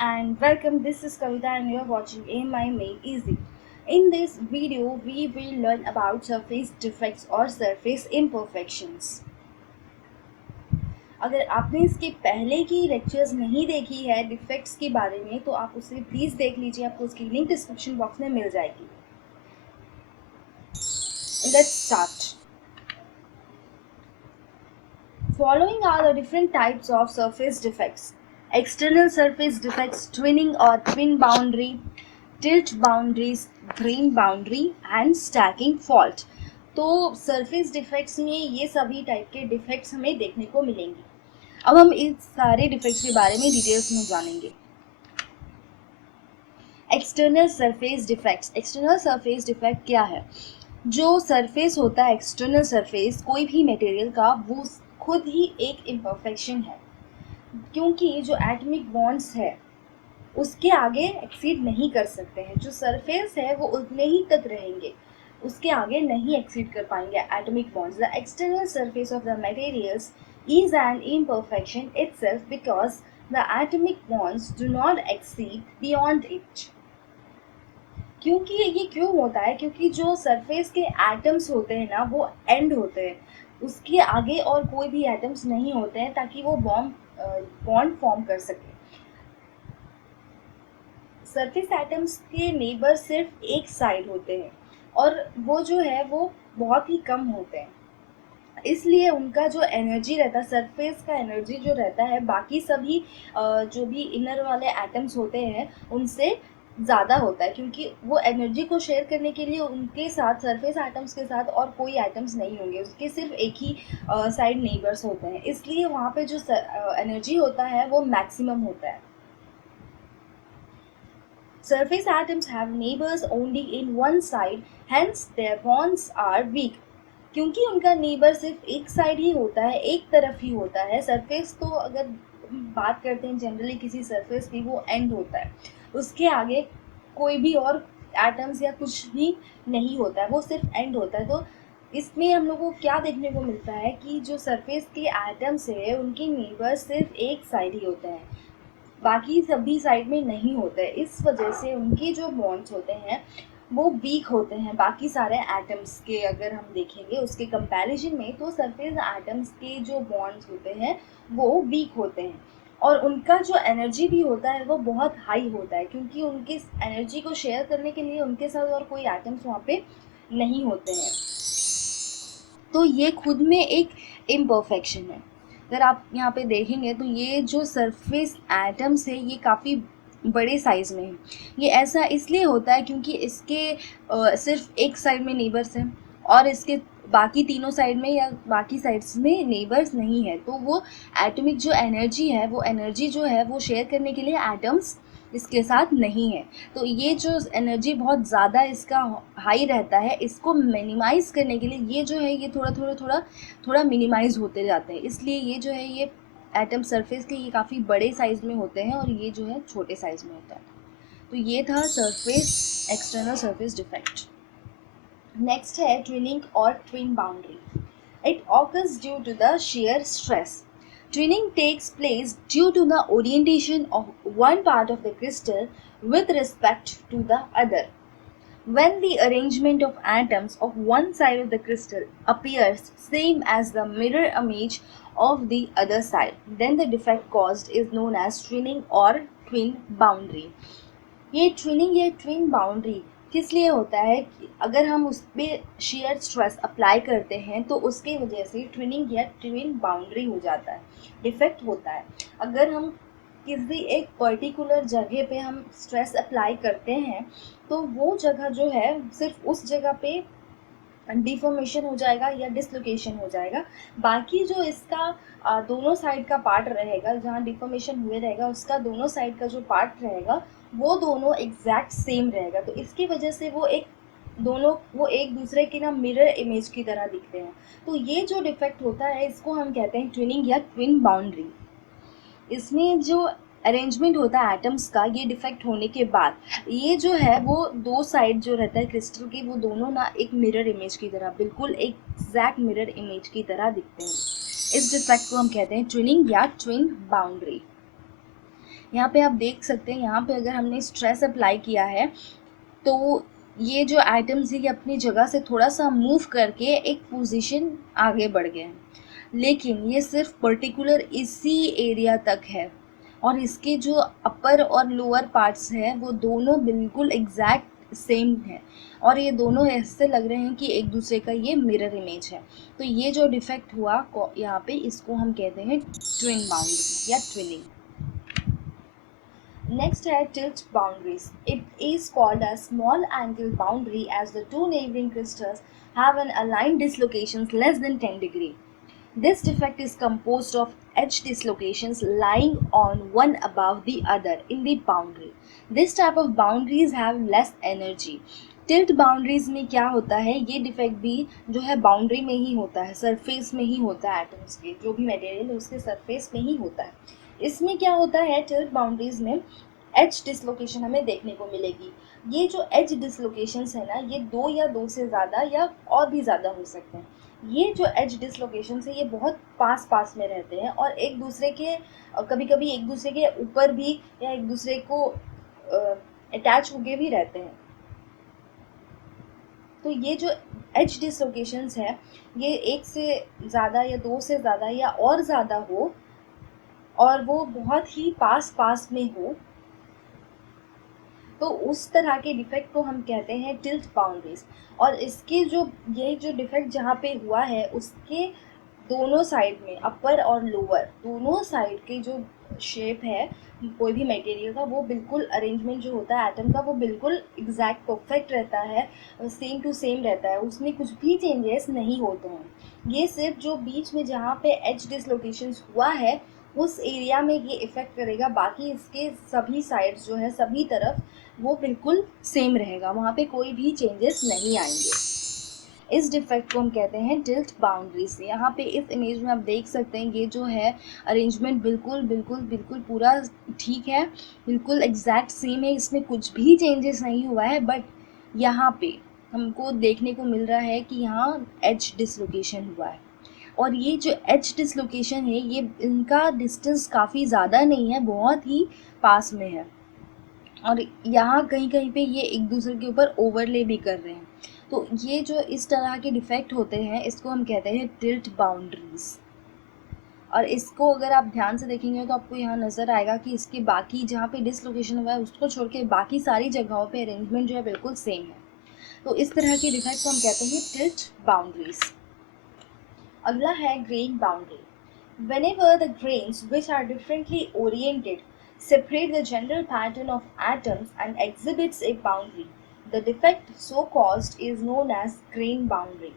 and welcome. This is Kavita and you are watching AMI Made Easy. In this video, we will learn about surface defects or surface imperfections. अगर आपने इसके पहले की lectures नहीं देखी है defects के बारे में तो आप उसे प्लीज़ देख लीजिए, आपको उसकी लिंक डिस्क्रिप्शन बॉक्स में मिल जाएगी. Let's start. Following are the different types of surface defects. External surface defects, twinning or twin boundary, tilt boundaries, grain boundary and stacking fault. तो सरफेस डिफेक्ट्स में ये सभी टाइप के डिफेक्ट्स हमें देखने को मिलेंगे. अब हम इस सारे डिफेक्ट्स के बारे में डिटेल्स में जानेंगे. External surface defects. External surface defect क्या है? जो सरफेस होता है एक्सटर्नल सरफेस कोई भी मटेरियल का, वो खुद ही एक इम्परफेक्शन है, क्योंकि जो एटॉमिक बॉन्ड्स है उसके आगे एक्सीड नहीं कर सकते हैं. जो सरफेस है वो उतने ही तक रहेंगे, उसके आगे नहीं एक्सीड कर पाएंगे atomic bonds. The external surface of the materials is an imperfection itself because the atomic bonds do not exceed beyond it. क्योंकि ये क्यों होता है? क्योंकि जो सरफेस के एटम्स होते हैं ना वो एंड होते हैं, उसके आगे और कोई भी एटम्स नहीं होते हैं ताकि वो बॉन्ड फॉर्म कर सके. सरफेस एटम्स के नेबर सिर्फ एक साइड होते हैं और वो जो है वो बहुत ही कम होते हैं, इसलिए उनका जो एनर्जी रहता है, सरफेस का एनर्जी जो रहता है बाकी सभी जो भी इनर वाले एटम्स होते हैं उनसे ज़्यादा होता है, क्योंकि वो एनर्जी को शेयर करने के लिए उनके साथ सरफेस एटम्स के साथ और कोई एटम्स नहीं होंगे, उसके सिर्फ एक ही साइड नेबर्स होते हैं, इसलिए वहाँ पे जो एनर्जी होता है वो मैक्सिमम होता है. Surface atoms have neighbors only in one side, hence their bonds are weak. क्योंकि उनका नेबर सिर्फ एक साइड ही होता है, एक तरफ ही होता है. सरफेस तो अगर बात करते हैं जनरली किसी सरफेस की, वो एंड होता है, उसके आगे कोई भी और एटम्स या कुछ भी नहीं होता है, वो सिर्फ एंड होता है. तो इसमें हम लोग को क्या देखने को मिलता है कि जो सरफेस के एटम्स है उनके नेबर सिर्फ एक साइड ही होते हैं, बाकी सभी साइड में नहीं होते. इस वजह से उनके जो बॉन्ड्स होते हैं वो वीक होते हैं बाकी सारे एटम्स के. अगर हम देखेंगे उसके कंपैरिजन में तो सरफेस एटम्स के जो बॉन्ड्स होते हैं वो वीक होते हैं और उनका जो एनर्जी भी होता है वो बहुत हाई होता है, क्योंकि उनके एनर्जी को शेयर करने के लिए उनके साथ और कोई एटम्स वहाँ पे नहीं होते हैं. तो ये खुद में एक इम्परफेक्शन है. अगर आप यहाँ पे देखेंगे तो ये जो सरफेस एटम्स है ये काफ़ी बड़े साइज़ में है. ये ऐसा इसलिए होता है क्योंकि इसके सिर्फ एक साइड में नेबर्स हैं और इसके बाकी तीनों साइड में या बाकी साइड्स में नेबर्स नहीं है. तो वो एटॉमिक जो एनर्जी है वो एनर्जी जो है वो शेयर करने के लिए एटम्स इसके साथ नहीं है. तो ये जो एनर्जी बहुत ज़्यादा इसका हाई रहता है, इसको मिनिमाइज़ करने के लिए ये जो है ये थोड़ा मिनिमाइज़ होते जाते हैं. इसलिए ये जो है ये एटम सरफेस के ये काफ़ी बड़े साइज़ में होते हैं और ये जो है छोटे साइज़ में होता है. तो ये था surface external surface defect. Next है ट्विनिंग और twin boundary. It occurs due to the shear stress. Twinning takes place due to the orientation of one part of the crystal with respect to the other. When the arrangement of atoms of one side of the crystal appears same as the mirror image of the other side, then the defect caused is known as twinning or twin boundary. ये twinning या twin boundary किस लिए होता है कि अगर हम उस पर शेयर स्ट्रेस अप्लाई करते हैं तो उसके वजह से ट्विनिंग या ट्विन बाउंड्री हो जाता है, डिफेक्ट होता है. अगर हम किसी एक पर्टिकुलर जगह पे हम स्ट्रेस अप्लाई करते हैं तो वो जगह जो है सिर्फ उस जगह पे डिफॉर्मेशन हो जाएगा या डिसलोकेशन हो जाएगा. बाकी जो इसका दोनों साइड का पार्ट रहेगा, जहाँ डिफॉर्मेशन हुए रहेगा उसका दोनों साइड का जो पार्ट रहेगा वो दोनों एग्जैक्ट सेम रहेगा. तो इसकी वजह से वो एक दूसरे की ना मिरर इमेज की तरह दिखते हैं. तो ये जो डिफेक्ट होता है इसको हम कहते हैं ट्विनिंग या ट्विन बाउंड्री. इसमें जो अरेंजमेंट होता है एटम्स का, ये डिफेक्ट होने के बाद ये जो है वो दो साइड जो रहता है क्रिस्टल की वो दोनों ना एक मिरर इमेज की तरह, बिल्कुल एक एग्जैक्ट मिरर इमेज की तरह दिखते हैं. इस डिफेक्ट को हम कहते हैं ट्विनिंग या ट्विन बाउंड्री. यहाँ पे आप देख सकते हैं, यहाँ पे अगर हमने स्ट्रेस अप्लाई किया है तो ये जो आइटम्स है ये अपनी जगह से थोड़ा सा मूव करके एक पोजीशन आगे बढ़ गए हैं, लेकिन ये सिर्फ पर्टिकुलर इसी एरिया तक है और इसके जो अपर और लोअर पार्ट्स हैं वो दोनों बिल्कुल एग्जैक्ट सेम है और ये दोनों ऐसे लग रहे हैं कि एक दूसरे का ये मिरर इमेज है। तो ये जो डिफेक्ट हुआ यहाँ पे, इसको हम कहते हैं ट्विन बाउंड्री या ट्विनिंग। Next है tilt boundaries. It is called a small angle boundary as the two neighboring crystals have an aligned dislocations less than 10 degree. This defect is composed of edge dislocations lying on one above the other in the boundary. This type of boundaries have less energy. Tilt boundaries में क्या होता है, ये defect भी जो है boundary में ही होता है, सरफेस में ही होता है, एटम्स के जो भी मटेरियल है उसके सरफेस में ही होता है। इसमें क्या होता है, टिल्ट बाउंड्रीज में एज डिसलोकेशन हमें देखने को मिलेगी। ये जो एज डिसलोकेशंस है ना, ये दो या दो से ज़्यादा या और भी ज़्यादा हो सकते हैं। ये जो एज डिसलोकेशंस है ये बहुत पास पास में रहते हैं और एक दूसरे के कभी कभी एक दूसरे के ऊपर भी या एक दूसरे को अटैच होके भी रहते हैं। तो ये जो एज डिसलोकेशंस है ये एक से ज़्यादा या दो से ज़्यादा या और ज़्यादा हो और वो बहुत ही पास पास में हो, तो उस तरह के डिफेक्ट को हम कहते हैं टिल्ट बाउंड्रीज। और इसके जो ये जो डिफेक्ट जहाँ पे हुआ है उसके दोनों साइड में, अपर और लोअर दोनों साइड के जो शेप है कोई भी मटेरियल का, वो बिल्कुल अरेंजमेंट जो होता है एटम का वो बिल्कुल एग्जैक्ट परफेक्ट रहता है, सेम टू सेम रहता है, उसमें कुछ भी चेंजेस नहीं होते हैं। ये सिर्फ जो बीच में जहाँ पे एज डिसलोकेशंस हुआ है उस एरिया में ये इफ़ेक्ट करेगा, बाकी इसके सभी साइड्स जो है सभी तरफ वो बिल्कुल सेम रहेगा, वहाँ पे कोई भी चेंजेस नहीं आएंगे। इस डिफेक्ट को हम कहते हैं टिल्ट बाउंड्रीज। यहाँ पे इस इमेज में आप देख सकते हैं ये जो है अरेंजमेंट बिल्कुल बिल्कुल बिल्कुल पूरा ठीक है, बिल्कुल एग्जैक्ट सेम है, इसमें कुछ भी चेंजेस नहीं हुआ है। बट यहाँ पे हमको देखने को मिल रहा है कि यहाँ एज डिसलोकेशन हुआ है और ये जो एज डिसलोकेशन है ये इनका डिस्टेंस काफ़ी ज़्यादा नहीं है, बहुत ही पास में है और यहाँ कहीं कहीं पे ये एक दूसरे के ऊपर ओवरले भी कर रहे हैं। तो ये जो इस तरह के डिफेक्ट होते हैं इसको हम कहते हैं टिल्ट बाउंड्रीज। और इसको अगर आप ध्यान से देखेंगे तो आपको यहाँ नज़र आएगा कि इसके बाकी जहाँ पे डिसलोकेशन हुआ है उसको छोड़ के बाकी सारी जगहों पे अरेंजमेंट जो है बिल्कुल सेम है। तो इस तरह के डिफेक्ट को हम कहते हैं टिल्ट बाउंड्रीज। अगला है grain boundary. Whenever the grains which are differently oriented separate the general pattern of atoms and exhibits a boundary, the defect so caused is known as grain boundary.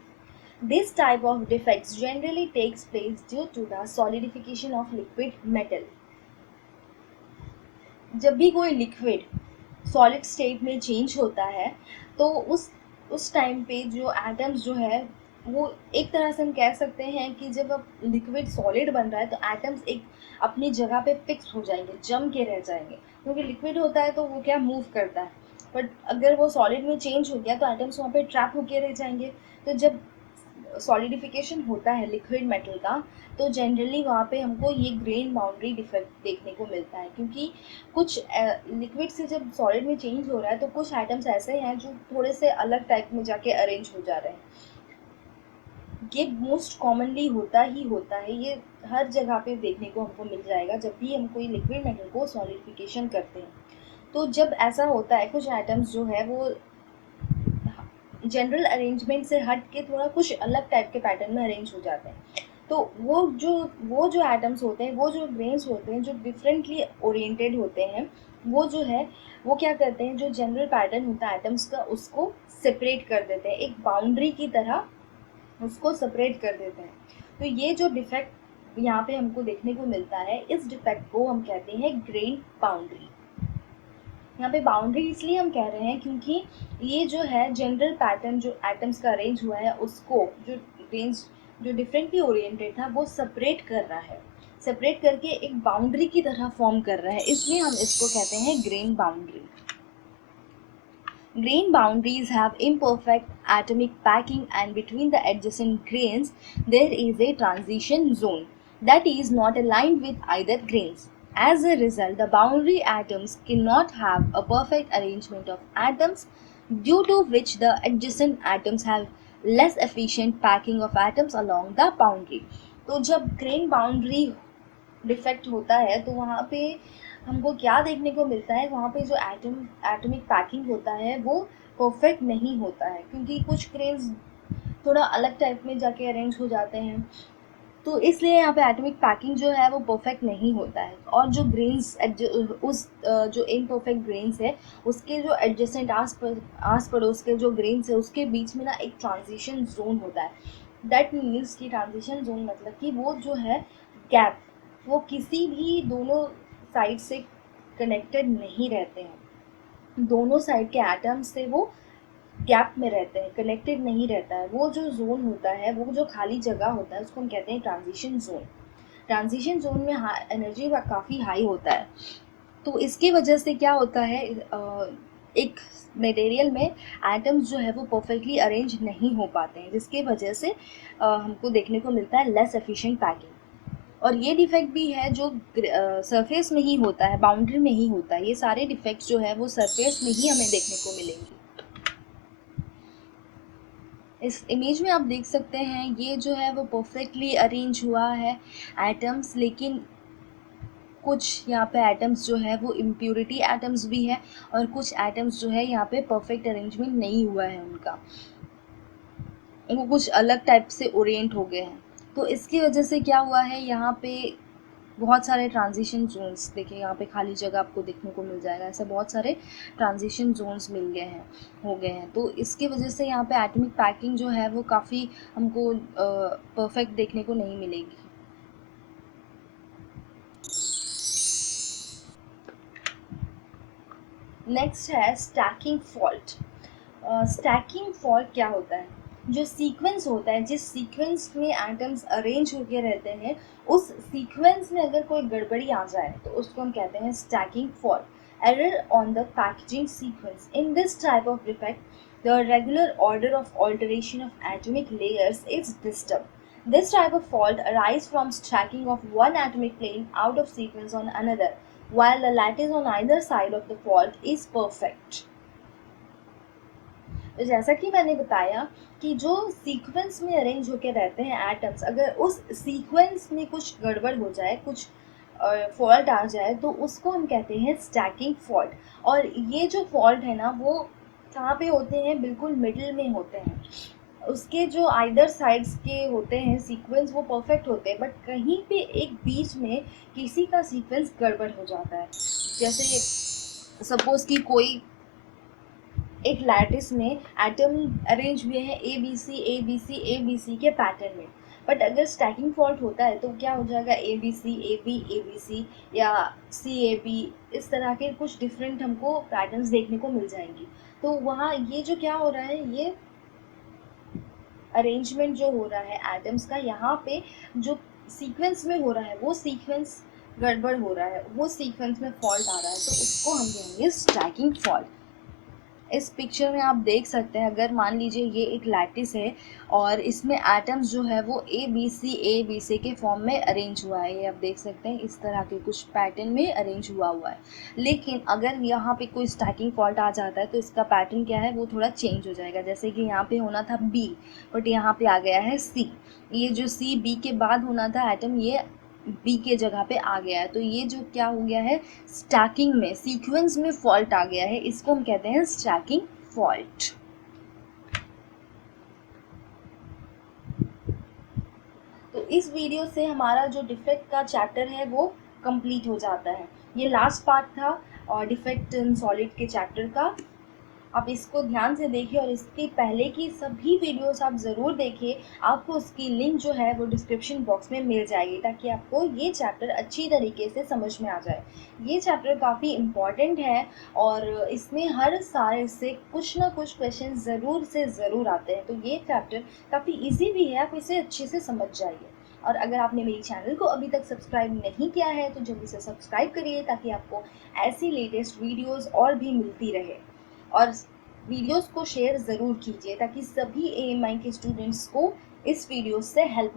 This type of defects generally takes place due to the solidification of liquid metal. जब भी कोई liquid solid state में change होता है तो उस time पे जो एटम्स जो है वो एक तरह से हम कह सकते हैं कि जब अब लिक्विड सॉलिड बन रहा है तो एटम्स एक अपनी जगह पे फिक्स हो जाएंगे, जम के रह जाएंगे, क्योंकि लिक्विड होता है तो वो क्या मूव करता है। बट अगर वो सॉलिड में चेंज हो गया तो एटम्स वहाँ पे ट्रैप होके रह जाएंगे। तो जब सॉलिडिफिकेशन होता है लिक्विड मेटल का तो जनरली वहाँ पे हमको ये ग्रेन बाउंड्री डिफेक्ट देखने को मिलता है, क्योंकि कुछ लिक्विड से जब सॉलिड में चेंज हो रहा है तो कुछ आइटम्स ऐसे हैं जो थोड़े से अलग टाइप में जाके अरेंज हो जा रहे हैं। ये मोस्ट कॉमनली होता ही होता है, ये हर जगह पे देखने को हमको मिल जाएगा जब भी हम कोई लिक्विड मेटल को सॉलिडिफिकेशन करते हैं। तो जब ऐसा होता है कुछ आइटम्स जो है वो जनरल अरेंजमेंट से हट के थोड़ा कुछ अलग टाइप के पैटर्न में अरेंज हो जाते हैं। तो वो जो एटम्स होते हैं, वो जो ग्रेन्स होते हैं जो डिफरेंटली ओरिएंटेड होते हैं, वो जो है वो क्या करते हैं, जो जनरल पैटर्न होता है एटम्स का उसको सेपरेट कर देते हैं, एक बाउंड्री की तरह उसको सेपरेट कर देते हैं। तो ये जो डिफेक्ट यहाँ पे हमको देखने को मिलता है, इस डिफेक्ट को हम कहते हैं ग्रेन बाउंड्री। यहाँ पे बाउंड्री इसलिए हम कह रहे हैं क्योंकि ये जो है जनरल पैटर्न जो एटम्स का अरेंज हुआ है उसको जो रेंज जो डिफरेंटली ओरिएंटेड था वो सेपरेट कर रहा है, सेपरेट करके एक बाउंड्री की तरह फॉर्म कर रहा है, इसलिए हम इसको कहते हैं grain boundary. Grain boundaries have imperfect atomic packing and between the adjacent grains there is a transition zone that is not aligned with either grains. As a result, the boundary atoms cannot have a perfect arrangement of atoms, due to which the adjacent atoms have less efficient packing of atoms along the boundary. तो जब grain boundary defect होता है तो वहाँ पे हमको क्या देखने को मिलता है, वहाँ पे जो एटमिक पैकिंग होता है वो परफेक्ट नहीं होता है, क्योंकि कुछ ग्रेन्स थोड़ा अलग टाइप में जाके अरेंज हो जाते हैं, तो इसलिए यहाँ पे एटॉमिक पैकिंग जो है वो परफेक्ट नहीं होता है। और जो ग्रेन्स जो इम्परफेक्ट ग्रेन्स है उसके जो एडजेसेंट आस पड़ोस के जो ग्रेन्स है उसके बीच में ना एक ट्रांजिशन जोन होता है। दैट मीन्स कि ट्रांजिशन जोन मतलब कि वो जो है गैप, वो किसी भी दोनों साइड से कनेक्टेड नहीं रहते हैं, दोनों साइड के एटम्स से वो गैप में रहते हैं, कनेक्टेड नहीं रहता है। वो जो जोन होता है, वो जो खाली जगह होता है उसको हम कहते हैं ट्रांजिशन जोन। ट्रांजिशन जोन में एनर्जी काफ़ी हाई होता है, तो इसकी वजह से क्या होता है, एक मटेरियल में एटम्स जो है वो परफेक्टली अरेंज नहीं हो पाते हैं, जिसके वजह से हमको देखने को मिलता है लेस एफिशिएंट पैकिंग। और ये डिफेक्ट भी है जो सरफेस में ही होता है, बाउंड्री में ही होता है। ये सारे डिफेक्ट्स जो है वो सरफेस में ही हमें देखने को मिलेंगे। इस इमेज में आप देख सकते हैं ये जो है वो परफेक्टली अरेंज हुआ है एटम्स, लेकिन कुछ यहाँ पे एटम्स जो है वो इम्प्योरिटी एटम्स भी है, और कुछ एटम्स जो है यहाँ पे परफेक्ट अरेंजमेंट नहीं हुआ है उनका, वो कुछ अलग टाइप से ओरिएंट हो गए हैं। तो इसकी वजह से क्या हुआ है, यहाँ पे बहुत सारे ट्रांजिशन जोन्स, देखिए यहाँ पे खाली जगह आपको देखने को मिल जाएगा, ऐसे बहुत सारे ट्रांजिशन जोन्स मिल गए हैं, हो गए हैं। तो इसकी वजह से यहाँ पे एटॉमिक पैकिंग जो है वो काफ़ी हमको परफेक्ट देखने को नहीं मिलेगी। नेक्स्ट है स्टैकिंग फॉल्ट। स्टैकिंग फॉल्ट क्या होता है, जो सीक्वेंस होता है, जिस सीक्वेंस में एटम्स अरेंज होके रहते हैं, उस सीक्वेंस में अगर कोई गड़बड़ी आ जाए तो उसको हम कहते हैं stacking fault. Error on the packaging sequence. In this type of defect the regular order of alteration of atomic layers is disturb. This type of fault arises from stacking of one atomic plane out of sequence on another, while the lattice on either side of the fault is perfect. तो जैसा कि मैंने बताया कि जो sequence में arrange होकर रहते हैं एटम्स, अगर उस सीक्वेंस में कुछ गड़बड़ हो जाए, कुछ फॉल्ट आ जाए, तो उसको हम कहते हैं स्टैकिंग फॉल्ट। और ये जो फॉल्ट है ना वो कहाँ पे होते हैं, बिल्कुल मिडिल में होते हैं। उसके जो आइदर साइड्स के होते हैं सीक्वेंस वो परफेक्ट होते हैं, बट कहीं पे एक बीच में किसी का सीक्वेंस गड़बड़ हो जाता है। जैसे सपोज कि कोई एक लैटिस में एटम अरेंज हुए हैं A B C A B C A B C के पैटर्न में, बट अगर स्टैकिंग फॉल्ट होता है तो क्या हो जाएगा, ए बी सी या सी ए बी, इस तरह के कुछ डिफरेंट हमको पैटर्न्स देखने को मिल जाएंगी। तो वहाँ ये जो क्या हो रहा है, ये अरेंजमेंट जो हो रहा है एटम्स का, यहाँ पे जो सीक्वेंस में हो रहा है वो सीक्वेंस गड़बड़ हो रहा है, वो सीक्वेंस में फॉल्ट आ रहा है, तो उसको हम कहेंगे स्टैकिंग फॉल्ट। इस पिक्चर में आप देख सकते हैं, अगर मान लीजिए ये एक लैटिस है और इसमें एटम्स जो है वो ए बी सी के फॉर्म में अरेंज हुआ है, ये आप देख सकते हैं इस तरह के कुछ पैटर्न में अरेंज हुआ है। लेकिन अगर यहाँ पे कोई स्टैकिंग फॉल्ट आ जाता है तो इसका पैटर्न क्या है, वो थोड़ा चेंज हो जाएगा। जैसे कि यहाँ पे होना था बी, बट यहाँ पे आ गया है सी। ये जो सी बी के बाद होना था एटम, ये बी के जगह पे आ गया है, तो ये जो क्या हो गया है, स्टैकिंग में सीक्वेंस में फॉल्ट आ गया है, इसको हम कहते हैं स्टैकिंग फॉल्ट। तो इस वीडियो से हमारा जो डिफेक्ट का चैप्टर है वो कंप्लीट हो जाता है। ये लास्ट पार्ट था और डिफेक्ट इन सॉलिड के चैप्टर का। आप इसको ध्यान से देखिए और इसके पहले की सभी वीडियोस आप ज़रूर देखिए, आपको उसकी लिंक जो है वो डिस्क्रिप्शन बॉक्स में मिल जाएगी, ताकि आपको ये चैप्टर अच्छी तरीके से समझ में आ जाए। ये चैप्टर काफ़ी इम्पॉर्टेंट है और इसमें हर साल से कुछ ना कुछ क्वेश्चन ज़रूर से ज़रूर आते हैं, तो ये चैप्टर काफ़ी ईजी भी है, आप इसे अच्छे से समझ जाइए। और अगर आपने मेरी चैनल को अभी तक सब्सक्राइब नहीं किया है तो जल्दी से सब्सक्राइब करिए, ताकि आपको ऐसी लेटेस्ट वीडियोस और भी मिलती रहे। और वीडियोस को शेयर ज़रूर कीजिए ताकि सभी AMI के स्टूडेंट्स को इस वीडियो से हेल्प